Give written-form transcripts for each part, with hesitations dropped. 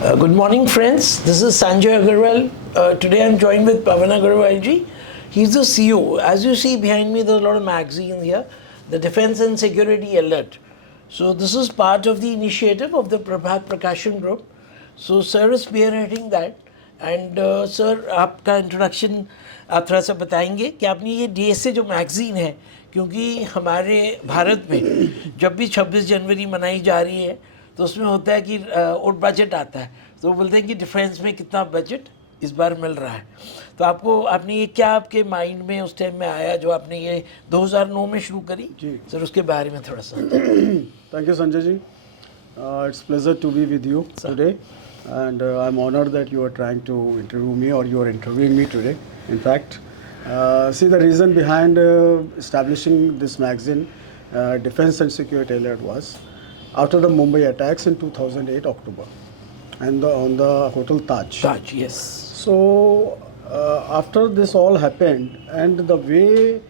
Good morning, friends. This is Sanjay Agarwal. Today I'm joined with Pavan Agarwal ji. He's the CEO. As you see behind me, there's a lot of magazines here. The Defense and Security Alert. So this is part of the initiative of the Prabhat Prakashan Group. So sir is spearheading that. And sir, आपका introduction आप थोड़ा सा बताएंगे कि आपने ये DSA जो magazine है, क्योंकि हमारे भारत में जब भी 26 जनवरी मनाई जा रही है तो उसमें होता है कि और बजट आता है, तो वो बोलते हैं कि डिफेंस में कितना बजट इस बार मिल रहा है। तो आपने ये क्या आपके माइंड में उस टाइम में आया जो आपने ये 2009 में शुरू करी जी? सर उसके बारे में थोड़ा सा। Thank you Sanjay ji, it's pleasure to be with you today and I'm honored that you are trying to interview me, or you are interviewing me today. In fact, see, the reason behind establishing this magazine, Defense and Security Alert, was after the Mumbai attacks in 2008 October and on the Hotel Taj. Taj, yes. So after this all happened, and the way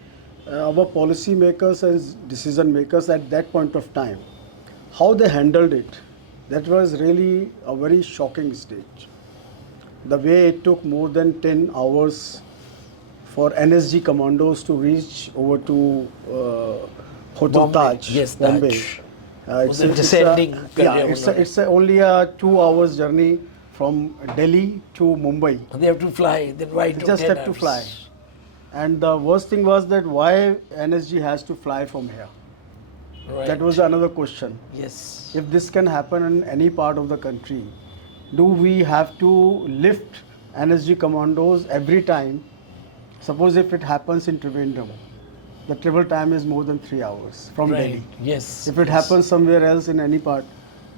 our policy makers and decision makers at that point of time, how they handled it, that was really a very shocking stage. The way it took more than 10 hours for NSG commandos to reach over to Hotel Taj, yes, Bombay. It's only a 2 hours journey from Delhi to Mumbai. They have to fly, then why to just have to fly. And the worst thing was that why NSG has to fly from here. Right. That was another question. Yes. If this can happen in any part of the country, do we have to lift NSG commandos every time? Suppose if it happens in Trivandrum, the travel time is more than 3 hours from Delhi. Yes. If it happens somewhere else in any part.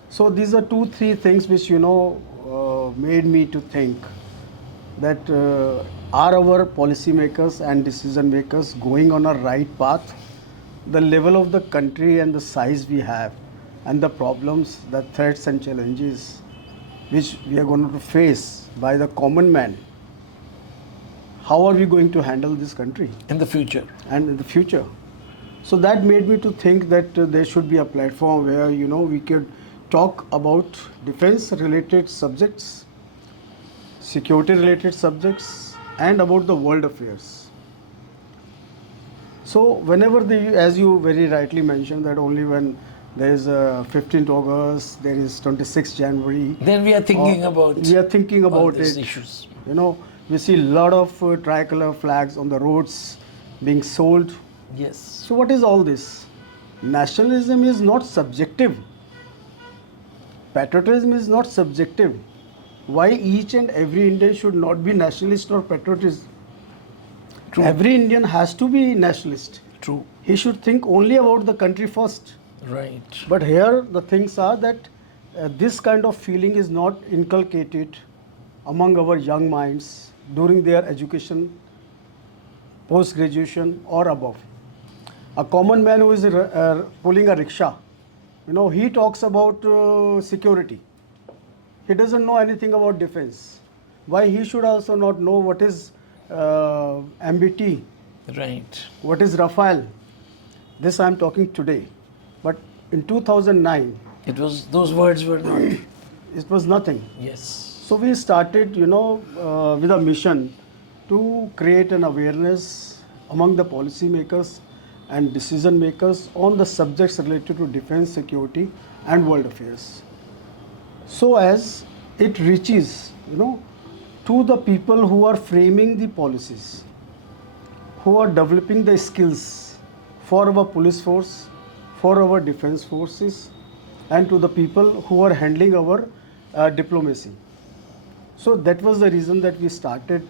So these are 2-3 things which, made me to think that are our policymakers and decision makers going on a right path? The level of the country and the size we have, and the problems, the threats and challenges which we are going to face by the common man, how are we going to handle this country in the future? And in the future. So that made me to think that there should be a platform where we could talk about defense related subjects, security related subjects, and about the world affairs. So whenever as you very rightly mentioned, that only when there is 15th August, there is 26th January. Then we are thinking about these issues. We see a lot of tricolor flags on the roads being sold. Yes. So what is all this? Nationalism is not subjective. Patriotism is not subjective. Why each and every Indian should not be nationalist or patriotist? True. Every Indian has to be nationalist. True. He should think only about the country first. Right. But here the things are that this kind of feeling is not inculcated among our young minds during their education, post-graduation or above. A common man who is pulling a rickshaw, he talks about security. He doesn't know anything about defense. Why he should also not know what is MBT, right? What is Rafale? This I am talking today, but in 2009, those words were not. It was nothing. Yes. So we started, with a mission to create an awareness among the policymakers and decision makers on the subjects related to defense, security, and world affairs. So as it reaches, to the people who are framing the policies, who are developing the skills for our police force, for our defense forces, and to the people who are handling our diplomacy. So that was the reason that we started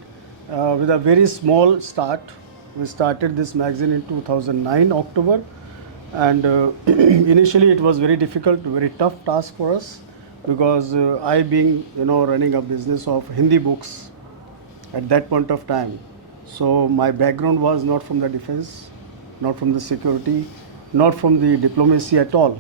with a very small start. We started this magazine in 2009 October, and initially it was very difficult, very tough task for us. Because I being, running a business of Hindi books at that point of time. So my background was not from the defense, not from the security, not from the diplomacy at all.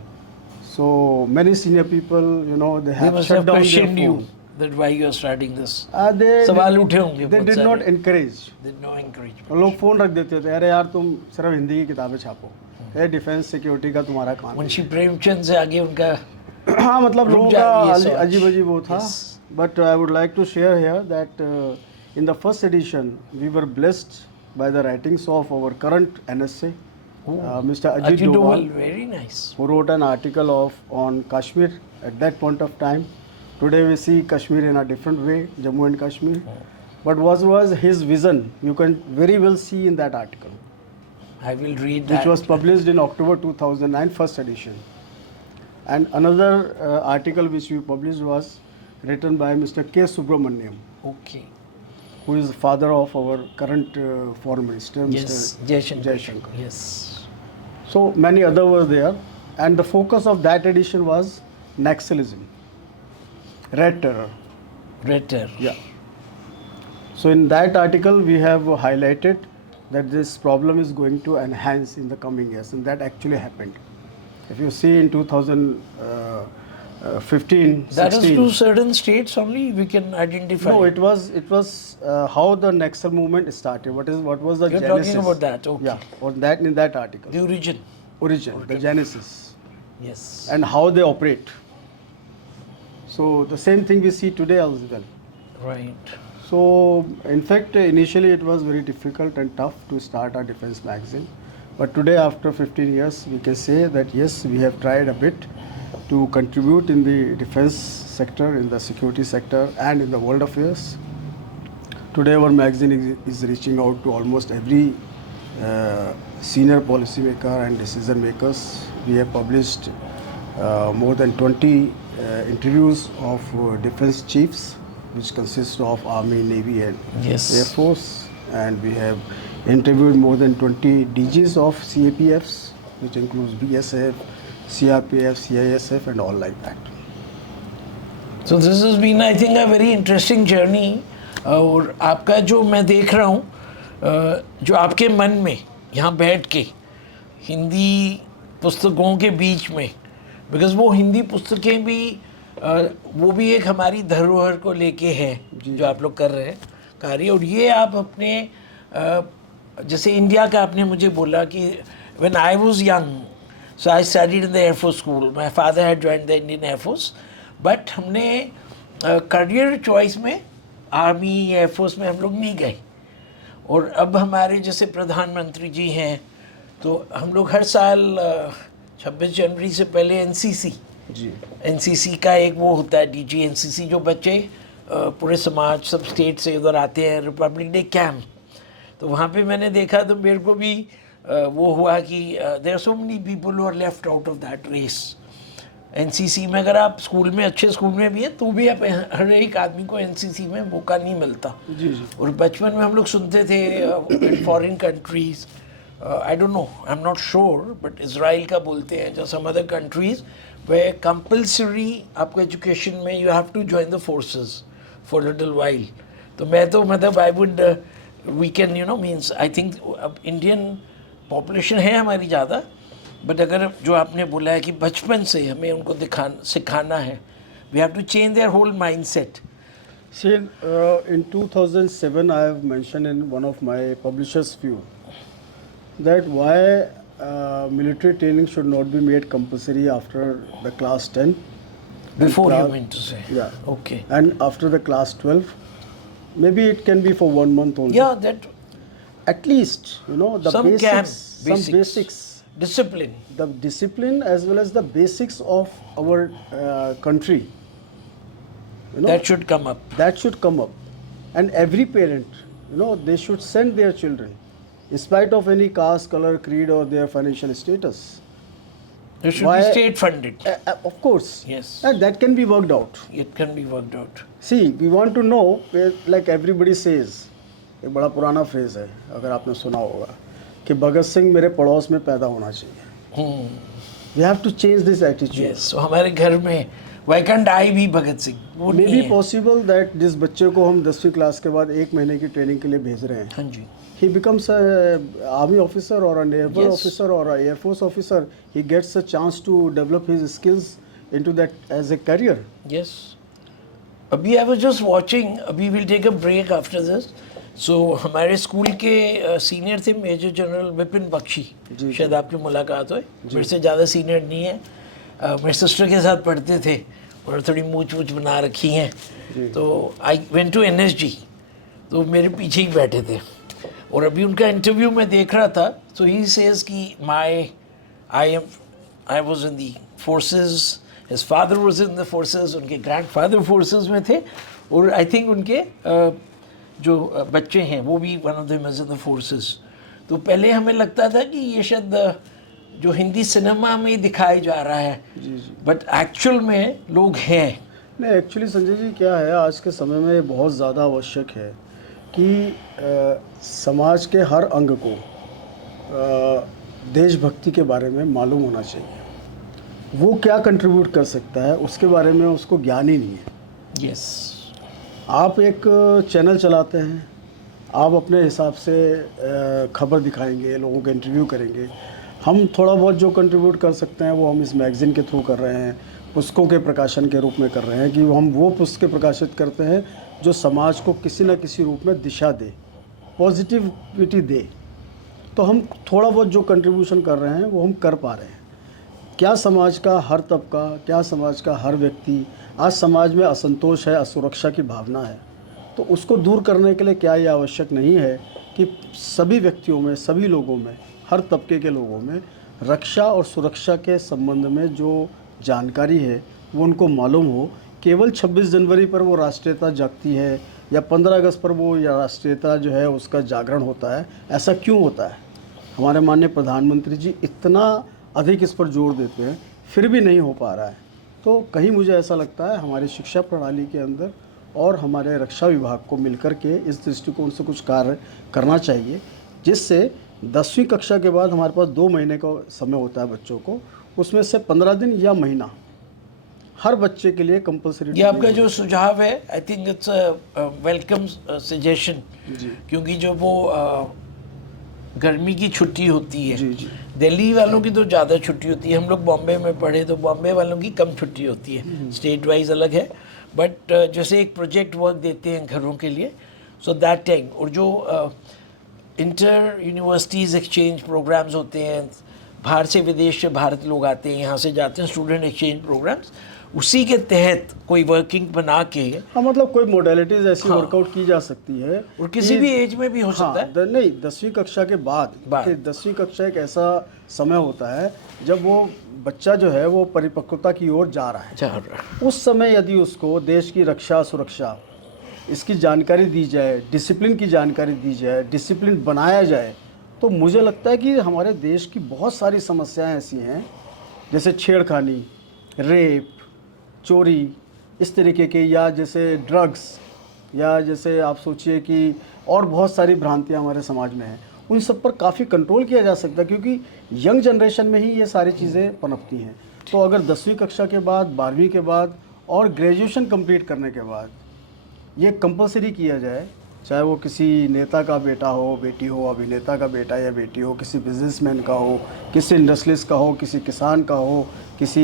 So many senior people, they have shut down their phone. That why you are starting this? They did not encourage. They did not encourage. लोग phone रख देते थे, अरे यार तुम सिर्फ हिंदी की किताबें छापो, ये डिफेंस सिक्योरिटी का तुम्हारा काम। मुंशी प्रेमचंद से आगे उनका हाँ, मतलब लोगों का अजीब अजीब वो था। but I would like to share here that in the first edition, we were blessed by the writings of our current NSA, Mr. Ajit Ajit Doval, Doval, very nice. who wrote an article on Kashmir at that point of time. Today we see Kashmir in a different way, Jammu and Kashmir. But what was his vision? You can very well see in that article, I will read which that. was published in October 2009, first edition. And another article which we published was written by Mr. K. Subramaniam, Okay. who is the father of our current foreign minister, Yes, Mr. Jaishankar. Jaishankar. Yes. So many other were there, and the focus of that edition was Naxalism, Red Terror. Red Terror. Yeah. So in that article, we have highlighted that this problem is going to enhance in the coming years, and that actually happened. If you see in 2015, That is 16, to certain states only we can identify. no, it was how the Naxal movement started. What was the You're genesis? talking about that, okay. Yeah, on that in that article, The origin. the genesis, Yes. and how they operate. So the same thing we see today as well. Right. So, in fact, initially it was very difficult and tough to start a defense magazine. But today, after 15 years, we can say that yes, we have tried a bit to contribute in the defense sector, in the security sector, and in the world affairs. Today, our magazine is reaching out to almost every senior policymaker and decision makers. We have published more than 20 interviews of defense chiefs, which consist of Army, Navy, and Yes. Air Force. And we have interviewed more than 20 DGs of CAPFs, which includes BSF, CRPF, CISF, and all like that. So this has been, I think, a very interesting journey. और आपका जो मैं देख रहा हूँ, जो आपके मन में यहाँ बैठ के हिंदी पुस्तकों के बीच में, बिकॉज वो हिंदी पुस्तकें भी वो भी एक हमारी धरोहर को लेके है जो आप लोग कर रहे हैं कार्य। और ये आप अपने जैसे इंडिया का आपने मुझे बोला कि when I was young, so I studied in the air force school, my father had joined the Indian air force, but हमने करियर चॉइस में आर्मी एयरफोर्स में हम लोग नहीं गए। और अब हमारे जैसे प्रधानमंत्री जी हैं, तो हम लोग हर साल 26 जनवरी से पहले एनसीसी जी एनसीसी का एक वो होता है डीजी एनसीसी, जो बच्चे पूरे समाज सब स्टेट से उधर आते हैं, रिपब्लिक डे कैंप। तो वहाँ पे मैंने देखा तो मेरे को भी वो हुआ कि there are so many people who are left out of that race. NCC में अगर आप स्कूल में अच्छे स्कूल में भी हैं तो भी आप हर एक आदमी को एनसीसी में मौका नहीं मिलता। जी जी और बचपन में हम लोग सुनते थे foreign countries, I don't know, I'm not sure, but Israel का बोलते हैं, जो some other countries where compulsory आपको education में you have to join the forces for a little while. तो मैं तो मतलब I would we can means I think अब Indian population है हमारी ज़्यादा, but अगर जो आपने बोला है कि बचपन से हमें उनको सिखाना है, we have to change their whole mindset. See, in 2007, I have mentioned in one of my publishers' view that why military training should not be made compulsory after the class 10. Before you class- mean to say. Yeah. Okay. And after the class 12, maybe it can be for 1 month only. Yeah, that At least, the Some basics, camp, some basics. basics, discipline. the discipline as well as the basics of our country. That should come up. That should come up. And every parent, they should send their children, in spite of any caste, color, creed, or their financial status. It should Why- be state funded. Of course. Yes. And that can be worked out. It can be worked out. See, we want to know, like everybody says, एक बड़ा पुराना phrase है, अगर आपने सुना होगा, कि भगत सिंह मेरे पड़ोस में पैदा होना चाहिए. We have to change this attitude. Yes. So हमारे घर में why can't I be Bhagat Singh? वो May नहीं be है. possible that जिस बच्चे को हम 10वीं क्लास के बाद 1 महीने की ट्रेनिंग के लिए भेज रहे हैं, हाँ जी. he becomes a army officer or a naval Yes. officer or a air force officer. He gets a chance to develop his skills into that as a career. Yes. अभी I was just watching. अभी we'll take a break after this. So हमारे school के senior थे major general Vipin Bakshi. जी. शायद आपकी मुलाकात हो. मेरे से ज़्यादा सीनियर नहीं है. मेरे सिस्टर के साथ पढ़ते थे और थोड़ी मूछ बना रखी हैं. तो आई वेंट टू NSG, तो मेरे पीछे ही बैठे थे और अभी उनका इंटरव्यू मैं देख रहा था. सो ही सेज कि I was in the forces, his father was in the forces, उनके ग्रैंडफादर फोर्सेस में थे और आई थिंक उनके जो बच्चे हैं वो भी one of them is in the forces. तो पहले हमें लगता था कि ये शायद जो हिंदी सिनेमा में दिखाया जा रहा है, बट एक्चुअल में लोग हैं. नहीं, एक्चुअली संजय जी क्या है, आज के समय में ये बहुत ज़्यादा आवश्यक है कि समाज के हर अंग को देशभक्ति के बारे में मालूम होना चाहिए. वो क्या कंट्रीब्यूट कर सकता है उसके बारे में उसको ज्ञान ही नहीं है. यस. आप एक चैनल चलाते हैं, आप अपने हिसाब से खबर दिखाएंगे, लोगों को इंटरव्यू करेंगे. हम थोड़ा बहुत जो कंट्रीब्यूट कर सकते हैं वो हम इस मैगज़ीन के थ्रू कर रहे हैं, पुस्तकों के प्रकाशन के रूप में कर रहे हैं कि हम वो पुस्तकें प्रकाशित करते हैं जो समाज को किसी न किसी रूप में दिशा दे, पॉजिटिविटी दे. तो हम थोड़ा बहुत जो कंट्रीब्यूशन कर रहे हैं वो हम कर पा रहे हैं. क्या समाज का हर तबका, क्या समाज का हर व्यक्ति, आज समाज में असंतोष है, असुरक्षा की भावना है, तो उसको दूर करने के लिए क्या ये आवश्यक नहीं है कि सभी व्यक्तियों में, सभी लोगों में, हर तबके के लोगों में रक्षा और सुरक्षा के संबंध में जो जानकारी है वो उनको मालूम हो. केवल 26 जनवरी पर वो राष्ट्रीयता जागती है या 15 अगस्त पर वो या राष्ट्रीयता जो है उसका जागरण होता है, ऐसा क्यों होता है? हमारे माननीय प्रधानमंत्री जी इतना अधिक इस पर जोर देते हैं, फिर भी नहीं हो पा रहा है. तो कहीं मुझे ऐसा लगता है हमारी शिक्षा प्रणाली के अंदर और हमारे रक्षा विभाग को मिलकर के इस दृष्टिकोण से कुछ कार्य करना चाहिए, जिससे 10वीं कक्षा के बाद हमारे पास 2 महीने का समय होता है बच्चों को, उसमें से 15 दिन या महीना हर बच्चे के लिए कंपलसरी. ये आपका जो सुझाव है, I think it's a welcome suggestion, क्योंकि जो वो गर्मी की छुट्टी होती है, दिल्ली वालों की तो ज़्यादा छुट्टी होती है. हम लोग बॉम्बे में पढ़े तो बॉम्बे वालों की कम छुट्टी होती है, स्टेट वाइज अलग है. बट जैसे एक प्रोजेक्ट वर्क देते हैं घरों के लिए, सो दैट टाइम, और जो इंटर यूनिवर्सिटीज़ एक्सचेंज प्रोग्राम्स होते हैं, बाहर से विदेश से भारत लोग आते हैं, यहाँ से जाते हैं स्टूडेंट एक्सचेंज प्रोग्राम्स, उसी के तहत कोई वर्किंग बना के, हाँ, मतलब कोई मोडेलिटीज़ ऐसी वर्कआउट की जा सकती है और किसी भी एज में भी हो सकता है. नहीं, 10वीं कक्षा के बाद. 10वीं कक्षा एक ऐसा समय होता है जब वो बच्चा जो है वो परिपक्वता की ओर जा रहा है. उस समय यदि उसको देश की रक्षा सुरक्षा इसकी जानकारी दी जाए, डिसिप्लिन की जानकारी दी जाए, डिसिप्लिन बनाया जाए, तो मुझे लगता है कि हमारे देश की बहुत सारी समस्याएं ऐसी हैं, जैसे छेड़खानी, रेप, चोरी, इस तरीके के, या जैसे ड्रग्स, या जैसे आप सोचिए कि और बहुत सारी भ्रांतियां हमारे समाज में हैं, उन सब पर काफ़ी कंट्रोल किया जा सकता है, क्योंकि यंग जनरेशन में ही ये सारी चीज़ें पनपती हैं. तो अगर 10वीं कक्षा के बाद, 12वीं के बाद और ग्रेजुएशन कंप्लीट करने के बाद ये कंपलसरी किया जाए, चाहे वो किसी नेता का बेटा हो, बेटी हो, अभिनेता का बेटा या बेटी हो, किसी बिजनेसमैन का हो, किसी इंडस्ट्रियलिस्ट का हो, किसी किसान का हो, किसी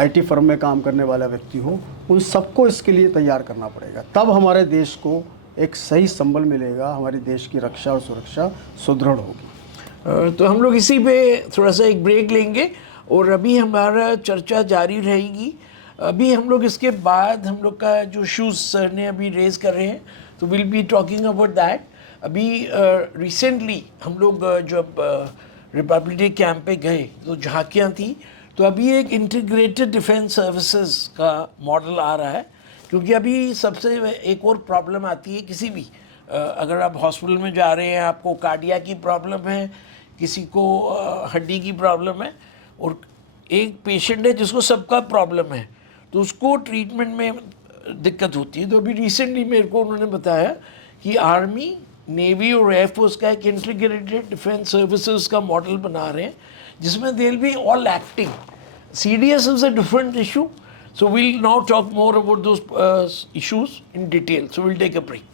IT फर्म में काम करने वाला व्यक्ति हो, उन सबको इसके लिए तैयार करना पड़ेगा. तब हमारे देश को एक सही संबल मिलेगा, हमारी देश की रक्षा और सुरक्षा सुदृढ़ होगी. तो हम लोग इसी पे थोड़ा सा एक ब्रेक लेंगे और अभी हमारा चर्चा जारी रहेगी. अभी हम लोग इसके बाद हम लोग का जो इशूज़ सर ने अभी रेज कर रहे हैं, तो will be talking about that. अभी रिसेंटली हम लोग जब रिपब्लिक डे कैंप पे गए तो झांकियाँ थी, तो अभी एक इंटीग्रेटेड डिफेंस सर्विसेज का मॉडल आ रहा है. क्योंकि अभी सबसे एक और प्रॉब्लम आती है, किसी भी अगर आप हॉस्पिटल में जा रहे हैं, आपको कार्डिया की प्रॉब्लम है, किसी को हड्डी की प्रॉब्लम है, और एक पेशेंट है जिसको सबका प्रॉब्लम है, तो उसको ट्रीटमेंट में दिक्कत होती है. तो अभी रिसेंटली मेरे को उन्होंने बताया कि आर्मी, नेवी और एयरफोर्स का एक इंटीग्रेटेड डिफेंस सर्विसेज का मॉडल बना रहे हैं, जिसमें they will be all acting. CDS is a different issue, so we'll now talk more about those issues in detail. So we'll take a break.